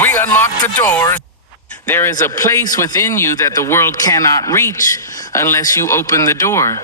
We unlock the doors. There is a place within you that the world cannot reach unless you open the door.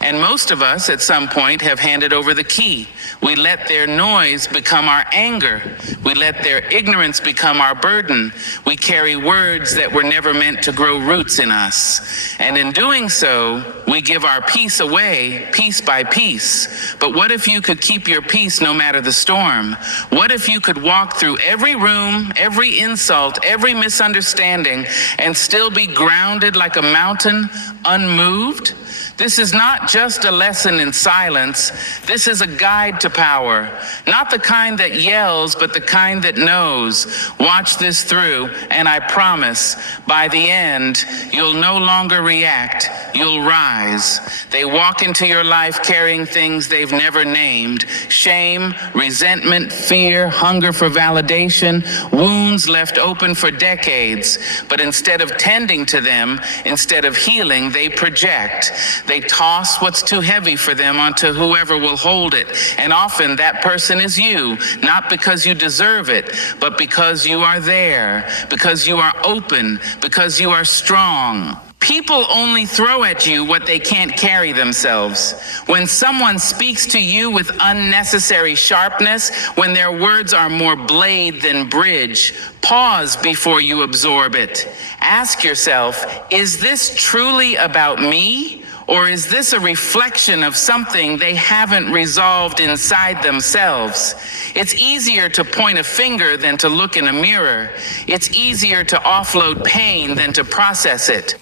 And most of us at some point have handed over the key. We let their noise become our anger. We let their ignorance become our burden. We carry words that were never meant to grow roots in us. And in doing so, we give our peace away piece by piece. But what if you could keep your peace no matter the storm? What if you could walk through every room, every insult, every misunderstanding, and still be grounded like a mountain, unmoved? This is not just a lesson in silence. This is a guide to power. Not the kind that yells, but the kind that knows. Watch this through, and I promise, by the end, you'll no longer react. You'll rise. They walk into your life carrying things they've never named. Shame, resentment, fear, hunger for validation, wounds left open for decades. But instead of tending to them, instead of healing, they project. They toss what's too heavy for them onto whoever will hold it. And often that person is you, not because you deserve it, but because you are there, because you are open, because you are strong. People only throw at you what they can't carry themselves. When someone speaks to you with unnecessary sharpness, when their words are more blade than bridge, pause before you absorb it. Ask yourself, is this truly about me? Or is this a reflection of something they haven't resolved inside themselves? It's easier to point a finger than to look in a mirror. It's easier to offload pain than to process it.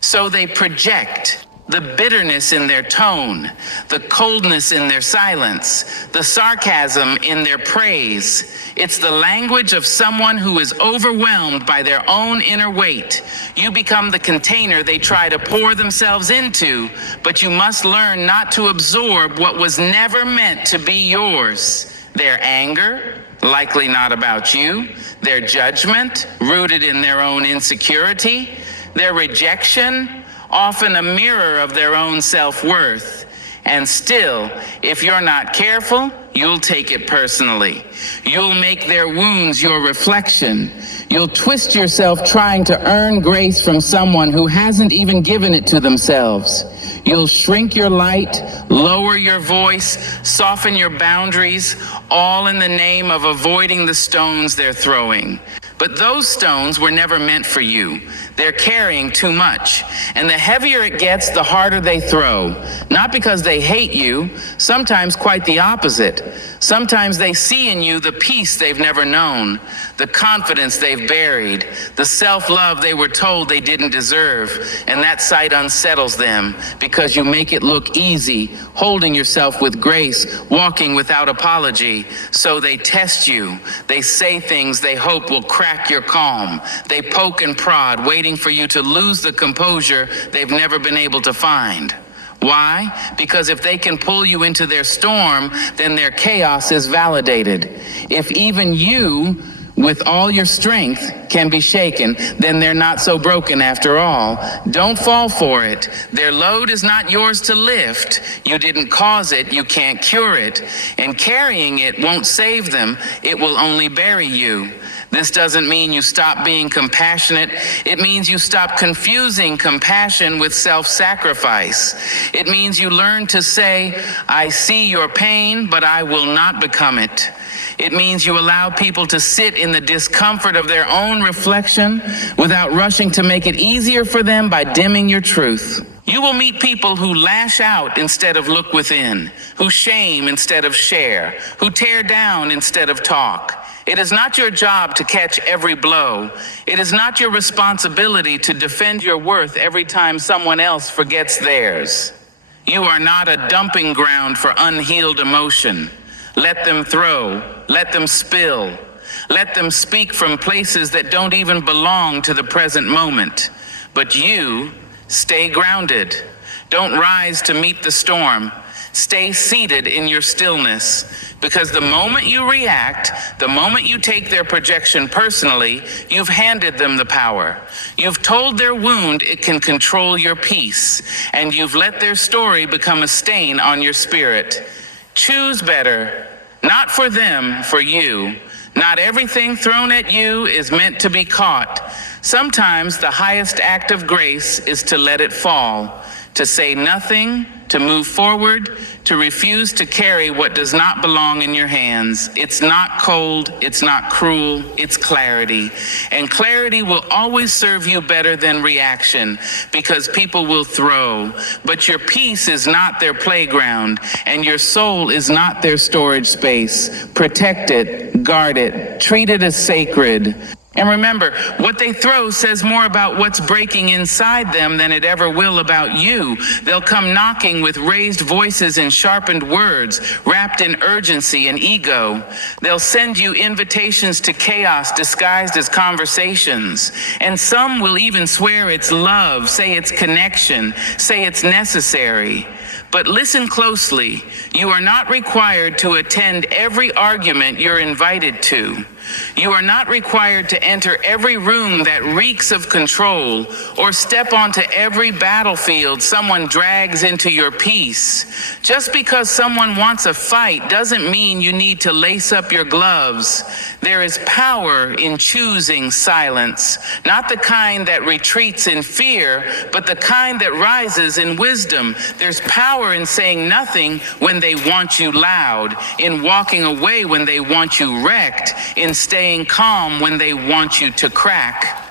So they project the bitterness in their tone, the coldness in their silence, the sarcasm in their praise. It's the language of someone who is overwhelmed by their own inner weight. You become the container they try to pour themselves into, but you must learn not to absorb what was never meant to be yours. Their anger, likely not about you. Their judgment, rooted in their own insecurity. Their rejection, often a mirror of their own self-worth. And still, if you're not careful, you'll take it personally. You'll make their wounds your reflection. You'll twist yourself trying to earn grace from someone who hasn't even given it to themselves. You'll shrink your light, lower your voice, soften your boundaries, all in the name of avoiding the stones they're throwing. But those stones were never meant for you. They're carrying too much. And the heavier it gets, the harder they throw. Not because they hate you, sometimes quite the opposite. Sometimes they see in you the peace they've never known, the confidence they've buried, the self-love they were told they didn't deserve. And that sight unsettles them because you make it look easy, holding yourself with grace, walking without apology. So they test you. They say things they hope will crack your calm. They poke and prod, waiting for you to lose the composure they've never been able to find. Why? Because if they can pull you into their storm, then their chaos is validated. If even you, with all your strength, can be shaken, then they're not so broken after all. Don't fall for it. Their load is not yours to lift. You didn't cause it, you can't cure it. And carrying it won't save them, it will only bury you. This doesn't mean you stop being compassionate. It means you stop confusing compassion with self-sacrifice. It means you learn to say, I see your pain, but I will not become it. It means you allow people to sit in the discomfort of their own reflection without rushing to make it easier for them by dimming your truth. You will meet people who lash out instead of look within, who shame instead of share, who tear down instead of talk. It is not your job to catch every blow. It is not your responsibility to defend your worth every time someone else forgets theirs. You are not a dumping ground for unhealed emotion. Let them throw, let them spill, let them speak from places that don't even belong to the present moment. But you, stay grounded. Don't rise to meet the storm. Stay seated in your stillness, because the moment you react, the moment you take their projection personally, you've handed them the power. You've told their wound it can control your peace, and you've let their story become a stain on your spirit. Choose better, not for them, for you. Not everything thrown at you is meant to be caught. Sometimes the highest act of grace is to let it fall, to say nothing, to move forward, to refuse to carry what does not belong in your hands. It's not cold, it's not cruel, it's clarity. And clarity will always serve you better than reaction, because people will throw. But your peace is not their playground, and your soul is not their storage space. Protect it, guard it, treat it as sacred. And remember, what they throw says more about what's breaking inside them than it ever will about you. They'll come knocking with raised voices and sharpened words, wrapped in urgency and ego. They'll send you invitations to chaos disguised as conversations. And some will even swear it's love, say it's connection, say it's necessary. But listen closely. You are not required to attend every argument you're invited to. You are not required to enter every room that reeks of control or step onto every battlefield someone drags into your peace. Just because someone wants a fight doesn't mean you need to lace up your gloves. There is power in choosing silence, not the kind that retreats in fear, but the kind that rises in wisdom. There's power in saying nothing when they want you loud, in walking away when they want you wrecked, in staying calm when they want you to crack.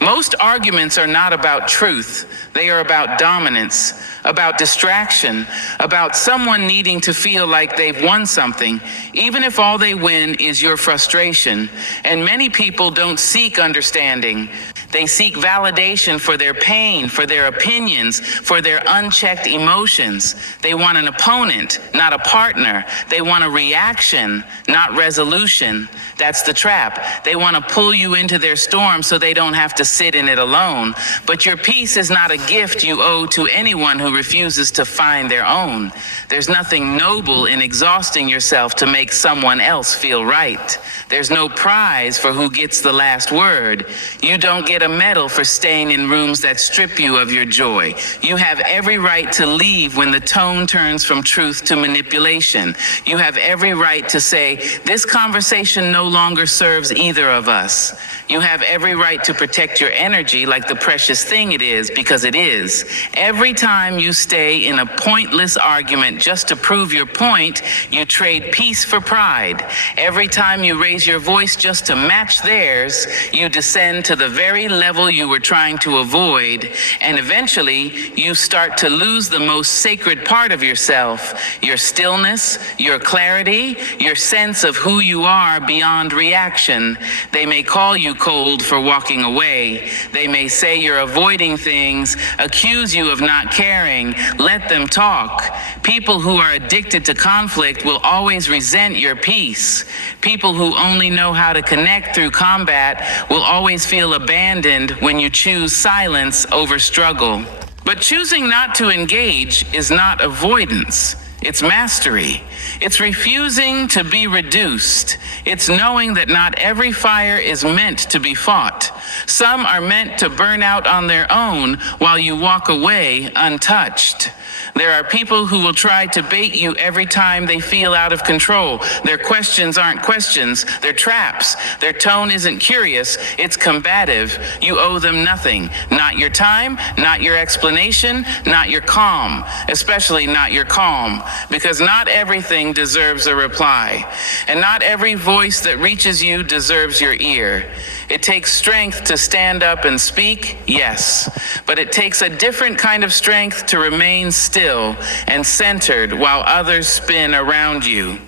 Most arguments are not about truth. They are about dominance, about distraction, about someone needing to feel like they've won something, even if all they win is your frustration. And many people don't seek understanding. They seek validation for their pain, for their opinions, for their unchecked emotions. They want an opponent, not a partner. They want a reaction, not resolution. That's the trap. They want to pull you into their storm so they don't have to sit in it alone. But your peace is not a gift you owe to anyone who refuses to find their own. There's nothing noble in exhausting yourself to make someone else feel right. There's no prize for who gets the last word. You don't get a medal for staying in rooms that strip you of your joy. You have every right to leave when the tone turns from truth to manipulation. You have every right to say, this conversation no longer serves either of us. You have every right to protect your energy like the precious thing it is, because it is. Every time you stay in a pointless argument just to prove your point, you trade peace for pride. Every time you raise your voice just to match theirs, you descend to the very level you were trying to avoid, and eventually you start to lose the most sacred part of yourself, your stillness, your clarity, your sense of who you are beyond reaction. They may call you cold for walking away. They may say you're avoiding things, accuse you of not caring. Let them talk. People who are addicted to conflict will always resent your peace. People who only know how to connect through combat will always feel abandoned when you choose silence over struggle. But choosing not to engage is not avoidance. It's mastery. It's refusing to be reduced. It's knowing that not every fire is meant to be fought. Some are meant to burn out on their own while you walk away untouched. There are people who will try to bait you every time they feel out of control. Their questions aren't questions, they're traps. Their tone isn't curious, it's combative. You owe them nothing. Not your time, not your explanation, not your calm. Especially not your calm. Because not everything deserves a reply. And not every voice that reaches you deserves your ear. It takes strength to stand up and speak, yes. But it takes a different kind of strength to remain still and centered while others spin around you.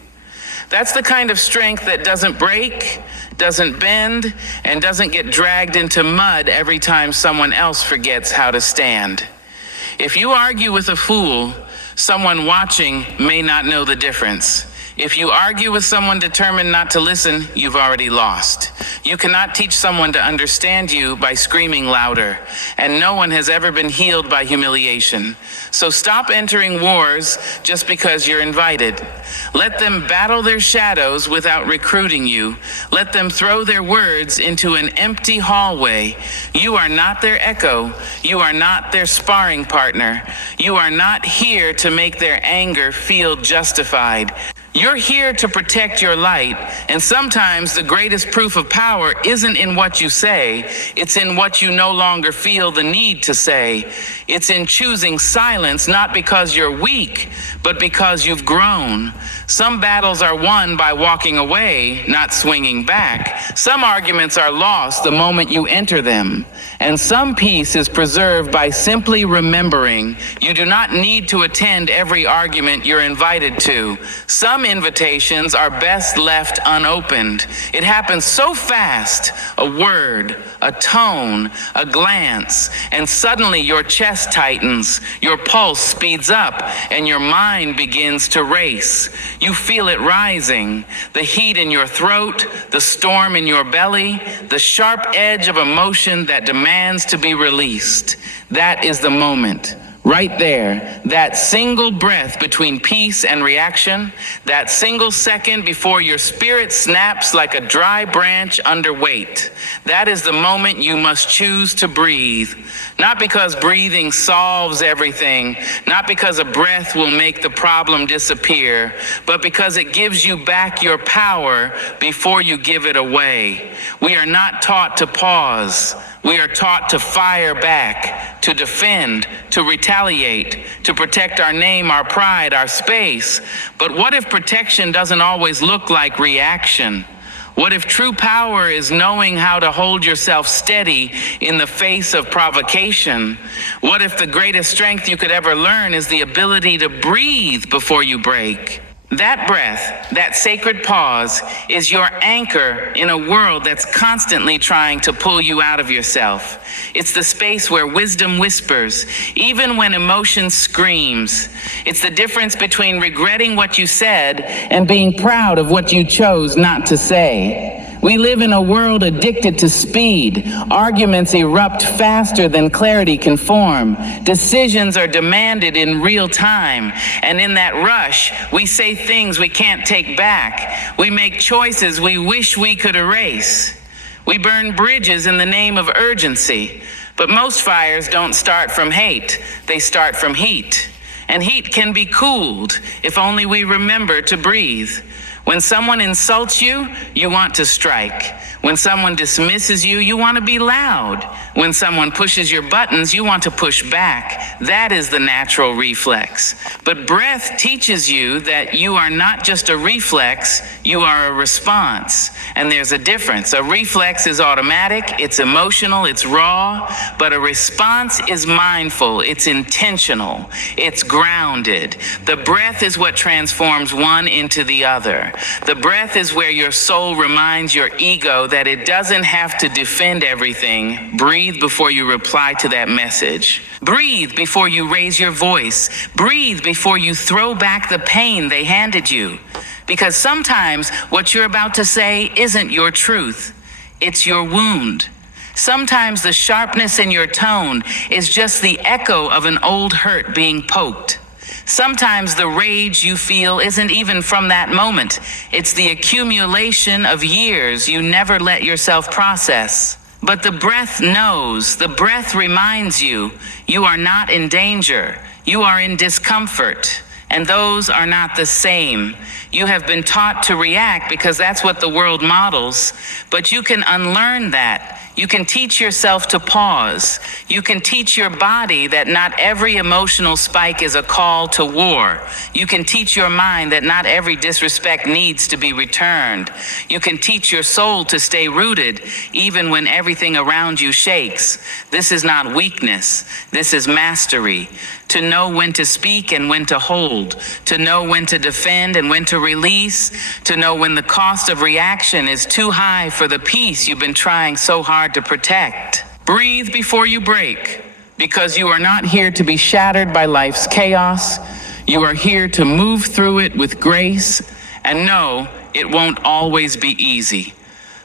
That's the kind of strength that doesn't break, doesn't bend, and doesn't get dragged into mud every time someone else forgets how to stand. If you argue with a fool, someone watching may not know the difference. If you argue with someone determined not to listen, you've already lost. You cannot teach someone to understand you by screaming louder, and no one has ever been healed by humiliation. So stop entering wars just because you're invited. Let them battle their shadows without recruiting you. Let them throw their words into an empty hallway. You are not their echo. You are not their sparring partner. You are not here to make their anger feel justified. You're here to protect your light, and sometimes the greatest proof of power isn't in what you say, it's in what you no longer feel the need to say. It's in choosing silence, not because you're weak, but because you've grown. Some battles are won by walking away, not swinging back. Some arguments are lost the moment you enter them. And some peace is preserved by simply remembering you do not need to attend every argument you're invited to. Some invitations are best left unopened. It happens so fast, a word, a tone, a glance, and suddenly your chest tightens, your pulse speeds up, and your mind begins to race. You feel it rising, the heat in your throat, the storm in your belly, the sharp edge of emotion that demands to be released. That is the moment. Right there, that single breath between peace and reaction, that single second before your spirit snaps like a dry branch under weight. That is the moment you must choose to breathe. Not because breathing solves everything, not because a breath will make the problem disappear, but because it gives you back your power before you give it away. We are not taught to pause. We are taught to fire back, to defend, to retaliate, to protect our name, our pride, our space. But what if protection doesn't always look like reaction? What if true power is knowing how to hold yourself steady in the face of provocation? What if the greatest strength you could ever learn is the ability to breathe before you break? That breath, that sacred pause, is your anchor in a world that's constantly trying to pull you out of yourself. It's the space where wisdom whispers, even when emotion screams. It's the difference between regretting what you said and being proud of what you chose not to say. We live in a world addicted to speed. Arguments erupt faster than clarity can form. Decisions are demanded in real time. And in that rush, we say things we can't take back. We make choices we wish we could erase. We burn bridges in the name of urgency. But most fires don't start from hate. They start from heat. And heat can be cooled if only we remember to breathe. When someone insults you, you want to strike. When someone dismisses you, you want to be loud. When someone pushes your buttons, you want to push back. That is the natural reflex. But breath teaches you that you are not just a reflex, you are a response. And there's a difference. A reflex is automatic, it's emotional, it's raw, but a response is mindful, it's intentional, it's grounded. The breath is what transforms one into the other. The breath is where your soul reminds your ego that it doesn't have to defend everything. Breathe before you reply to that message. Breathe before you raise your voice. Breathe before you throw back the pain they handed you. Because sometimes what you're about to say isn't your truth. It's your wound. Sometimes the sharpness in your tone is just the echo of an old hurt being poked. Sometimes the rage you feel isn't even from that moment. It's the accumulation of years you never let yourself process. But the breath knows, the breath reminds you, you are not in danger. You are in discomfort. And those are not the same. You have been taught to react because that's what the world models, but you can unlearn that. You can teach yourself to pause. You can teach your body that not every emotional spike is a call to war. You can teach your mind that not every disrespect needs to be returned. You can teach your soul to stay rooted even when everything around you shakes. This is not weakness. This is mastery. To know when to speak and when to hold, to know when to defend and when to release, to know when the cost of reaction is too high for the peace you've been trying so hard to protect. Breathe before you break, because you are not here to be shattered by life's chaos. You are here to move through it with grace, and know it won't always be easy.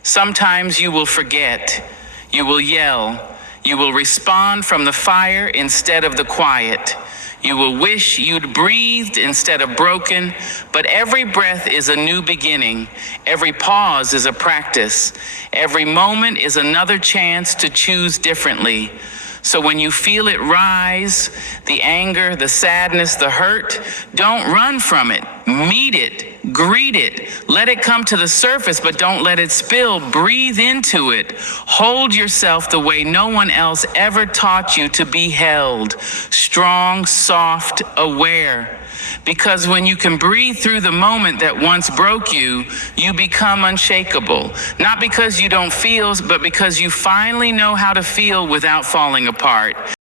Sometimes you will forget, you will yell, you will respond from the fire instead of the quiet. You will wish you'd breathed instead of broken, but every breath is a new beginning. Every pause is a practice. Every moment is another chance to choose differently. So when you feel it rise, the anger, the sadness, the hurt, don't run from it. Meet it, greet it, let it come to the surface, but don't let it spill. Breathe into it. Hold yourself the way no one else ever taught you to be held. Strong, soft, aware. Because when you can breathe through the moment that once broke you, you become unshakable. Not because you don't feel, but because you finally know how to feel without falling apart.